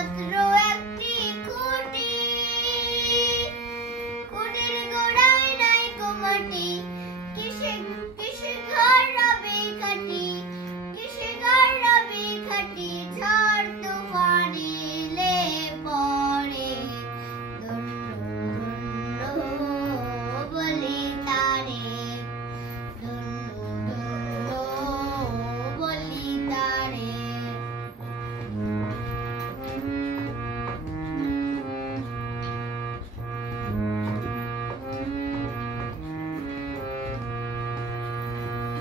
মাত্র একটি খুঁটি, খুঁটির গোড়ায় নাই গো মাটি, কিসে কিসে ঘর রবে খাটি, কিসে ঘর রবে খাটি, ঝড় তুফান এলে পরে ধন্য বলি তারে, ধন্য বলি তারে।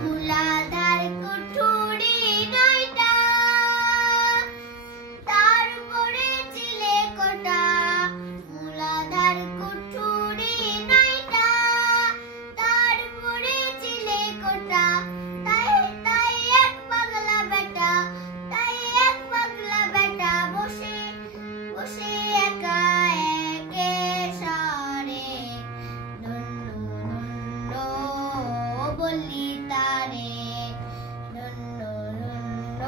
মূলাধার কুঠুরি নয়টা, তার উপরে চিলে কোটা, মূলাধার কুঠুরি নয়টা, তার উপরে চিলে কোটা, তাই তাই এক পাগলা বেটা, তাই এক পাগলা বেটা বসে বসে একা একে সারে, ধন্য বলি তারে, ধন্য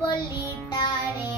বলি তারে।